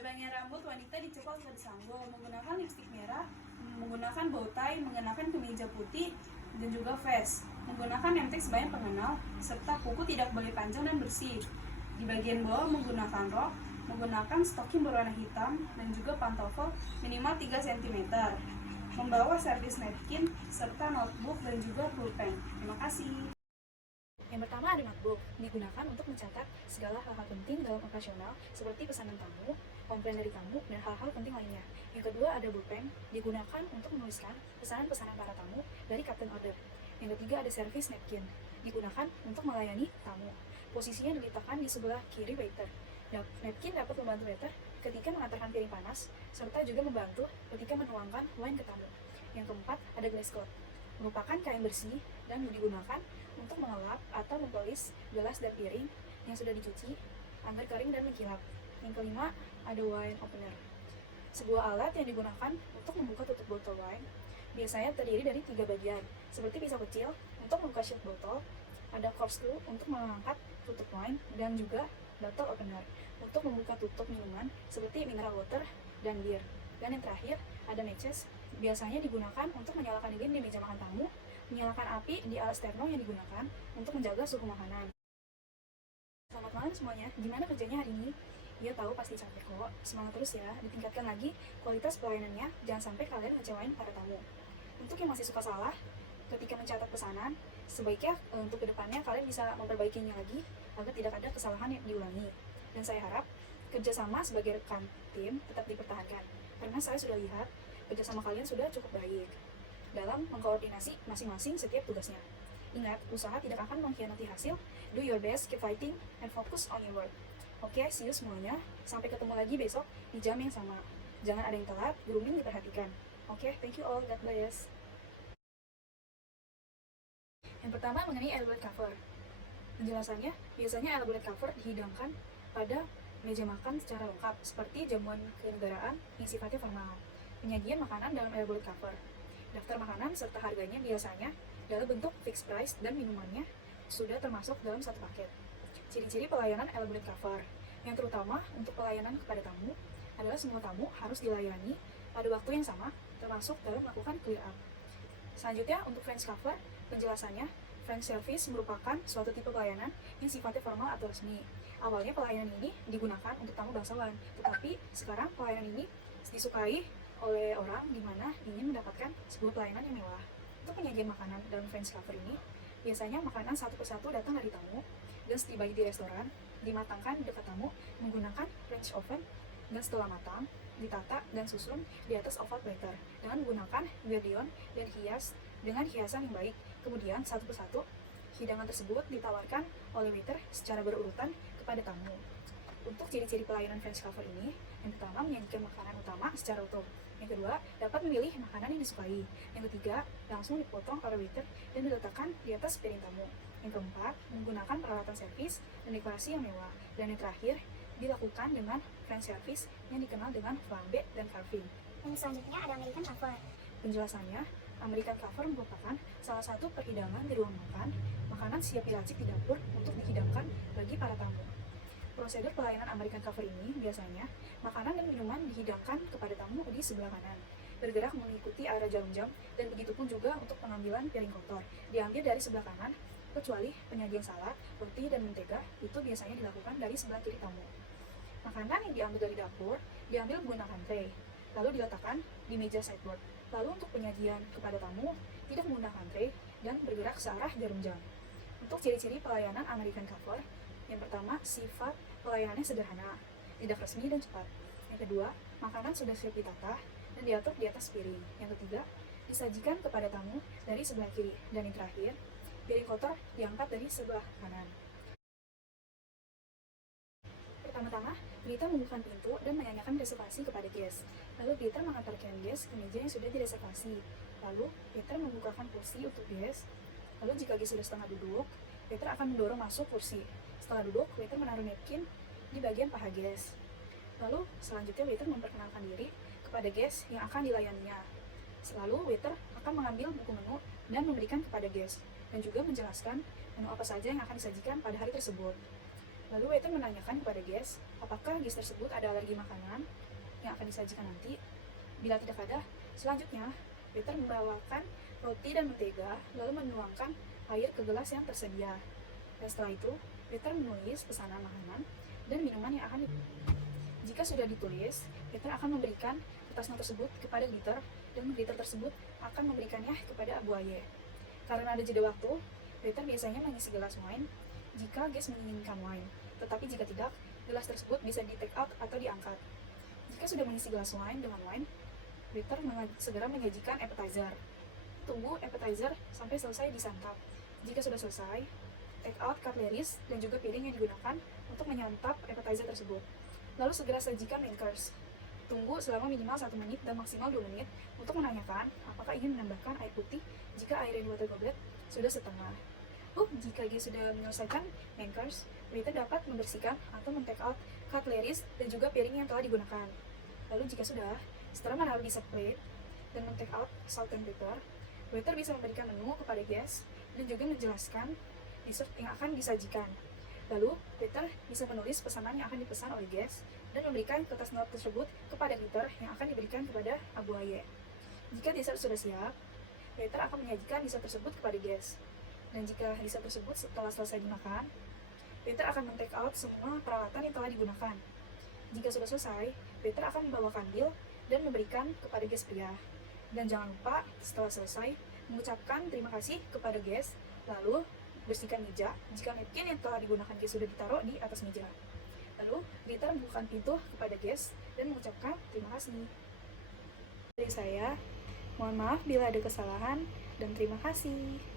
Tebangnya rambut wanita dicepat bersanggul, menggunakan lipstik merah, menggunakan bow tie, mengenakan kemeja putih, dan juga vest, menggunakan name tag sebanyak pengenal, serta kuku tidak boleh panjang dan bersih. Di bagian bawah menggunakan rok, menggunakan stocking berwarna hitam, dan juga pantofel minimal 3 cm. Membawa servis napkin, serta notebook dan juga pulpen. Terima kasih. Yang pertama ada notebook, digunakan untuk mencatat segala hal-hal penting dalam operasional seperti pesanan tamu, komplain dari tamu, dan hal-hal penting lainnya. Yang kedua ada pulpen, digunakan untuk menuliskan pesanan-pesanan para tamu dari captain order. Yang ketiga ada service napkin, digunakan untuk melayani tamu. Posisinya diletakkan di sebelah kiri waiter. Napkin dapat membantu waiter ketika mengantarkan piring panas, serta juga membantu ketika menuangkan wine ke tamu. Yang keempat ada glass cloth, merupakan kain bersih dan digunakan untuk mengelap atau mempolis gelas dan piring yang sudah dicuci agar kering dan mengkilap. Yang kelima ada wine opener, sebuah alat yang digunakan untuk membuka tutup botol wine. Biasanya terdiri dari 3 bagian, seperti pisau kecil untuk membuka shelf botol, ada corkscrew untuk mengangkat tutup wine, dan juga bottle opener untuk membuka tutup minuman seperti mineral water dan bir. Dan yang terakhir ada matches, biasanya digunakan untuk menyalakan lilin di meja makan tamu, menyalakan api di alat sterno yang digunakan untuk menjaga suhu makanan. Selamat malam semuanya, gimana kerjanya hari ini? Ya tahu pasti capek kok, semangat terus ya, ditingkatkan lagi kualitas pelayanannya, jangan sampai kalian ngecewain para tamu. Untuk yang masih suka salah ketika mencatat pesanan, sebaiknya untuk kedepannya kalian bisa memperbaikinya lagi agar tidak ada kesalahan yang diulangi. Dan saya harap kerjasama sebagai rekan tim tetap dipertahankan, karena saya sudah lihat kerjasama kalian sudah cukup baik dalam mengkoordinasi masing-masing setiap tugasnya. Ingat, usaha tidak akan mengkhianati hasil. Do your best, keep fighting, and focus on your work. Oke, see you semuanya. Sampai ketemu lagi besok di jam yang sama. Jangan ada yang telat, grooming diperhatikan. Oke, thank you all, God bless. Yang pertama mengenai elaborate cover. Penjelasannya, biasanya elaborate cover dihidangkan pada meja makan secara lengkap, seperti jamuan kenegaraan yang sifatnya formal. Penyajian makanan dalam elaborate cover. Daftar makanan serta harganya biasanya dalam bentuk fixed price dan minumannya sudah termasuk dalam satu paket. Ciri-ciri pelayanan elaborate cover, yang terutama untuk pelayanan kepada tamu adalah semua tamu harus dilayani pada waktu yang sama, termasuk dalam melakukan clear up. Selanjutnya untuk French cover, penjelasannya, French service merupakan suatu tipe pelayanan yang sifatnya formal atau resmi. Awalnya pelayanan ini digunakan untuk tamu bangsawan, tetapi sekarang pelayanan ini disukai oleh orang di mana ingin mendapatkan sebuah pelayanan yang mewah. Untuk penyajian makanan dalam French cover ini, biasanya makanan satu persatu datang dari tamu dan setiba di restoran, dimatangkan dekat tamu menggunakan French oven, dan setelah matang, ditata dan susun di atas oval platter dengan menggunakan guardian dan hias dengan hiasan yang baik. Kemudian satu persatu hidangan tersebut ditawarkan oleh waiter secara berurutan kepada tamu. Untuk ciri-ciri pelayanan French cover ini, yang pertama menyajikan makanan utama secara utuh. Yang kedua, dapat memilih makanan yang disukai. Yang ketiga, langsung dipotong oleh waiter dan diletakkan di atas piring tamu. Yang keempat, menggunakan peralatan servis dan dekorasi yang mewah. Dan yang terakhir, dilakukan dengan French service yang dikenal dengan flambe dan carving. Yang selanjutnya ada American cover. Penjelasannya, American cover merupakan salah satu perhidangan di ruang makan, makanan siap diracik di dapur untuk dihidangkan bagi para tamu. Prosedur pelayanan American cover ini biasanya makanan dan minuman dihidangkan kepada tamu di sebelah kanan, bergerak mengikuti arah jarum jam, dan begitupun juga untuk pengambilan piring kotor diambil dari sebelah kanan, kecuali penyajian salad, roti, dan mentega itu biasanya dilakukan dari sebelah kiri tamu. Makanan yang diambil dari dapur diambil menggunakan tray, lalu diletakkan di meja sideboard. Lalu untuk penyajian kepada tamu tidak menggunakan tray dan bergerak searah jarum jam. Untuk ciri-ciri pelayanan American cover, yang pertama, sifat pelayanannya sederhana, tidak resmi dan cepat. Yang kedua, makanan sudah siap ditata dan diatur di atas piring. Yang ketiga, disajikan kepada tamu dari sebelah kiri. Dan yang terakhir, piring kotor diangkat dari sebelah kanan. Pertama-tama, waiter membuka pintu dan menanyakan reservasi kepada guest. Lalu waiter mengantarkan guest ke meja yang sudah direservasi. Lalu waiter membukakan kursi untuk guest. Lalu jika guest sudah setengah duduk, waiter akan mendorong masuk kursi. Setelah duduk, waiter menaruh napkin di bagian paha guest. Lalu selanjutnya waiter memperkenalkan diri kepada guest yang akan dilayaninya. Selalu waiter akan mengambil buku menu dan memberikan kepada guest, dan juga menjelaskan menu apa saja yang akan disajikan pada hari tersebut. Lalu waiter menanyakan kepada guest, apakah guest tersebut ada alergi makanan yang akan disajikan nanti. Bila tidak ada, selanjutnya waiter membawakan roti dan mentega, lalu menuangkan air ke gelas yang tersedia. Dan setelah itu, waiter menulis pesanan makanan dan minuman yang akan jika sudah ditulis, waiter akan memberikan kertas note tersebut kepada greeter, dan greeter tersebut akan memberikannya kepada Abu Aye. Karena ada jeda waktu, waiter biasanya mengisi gelas wine jika guest menginginkan wine. Tetapi jika tidak, gelas tersebut bisa di take out atau diangkat. Jika sudah mengisi gelas wine dengan wine, waiter segera menyajikan appetizer. Tunggu appetizer sampai selesai disantap. Jika sudah selesai, take out cutleries dan juga piring yang digunakan untuk menyantap appetizer tersebut. Lalu segera sajikan main course. Tunggu selama minimal 1 menit dan maksimal 2 menit untuk menanyakan apakah ingin menambahkan air putih jika air rainwater goblet sudah setengah. Jika dia sudah menyelesaikan main course, waiter dapat membersihkan atau men-take out cutleries dan juga piring yang telah digunakan. Lalu jika sudah, setelah menaruh di set plate dan men-take out salt and pepper, waiter bisa memberikan menu kepada guest dan juga menjelaskan dessert yang akan disajikan. Lalu, waiter bisa menulis pesanan yang akan dipesan oleh guest dan memberikan kertas note tersebut kepada greeter yang akan diberikan kepada Abu Aye. Jika dessert sudah siap, waiter akan menyajikan dessert tersebut kepada guest. Dan jika dessert tersebut setelah selesai dimakan, waiter akan men-take out semua peralatan yang telah digunakan. Jika sudah selesai, waiter akan membawakan bill dan memberikan kepada guest pria. Dan jangan lupa setelah selesai mengucapkan terima kasih kepada guest, lalu bersihkan meja jika napkin yang telah digunakan guest sudah ditaruh di atas meja. Lalu, greeter membukakan pintu kepada guest dan mengucapkan terima kasih. Dari saya, mohon maaf bila ada kesalahan dan terima kasih.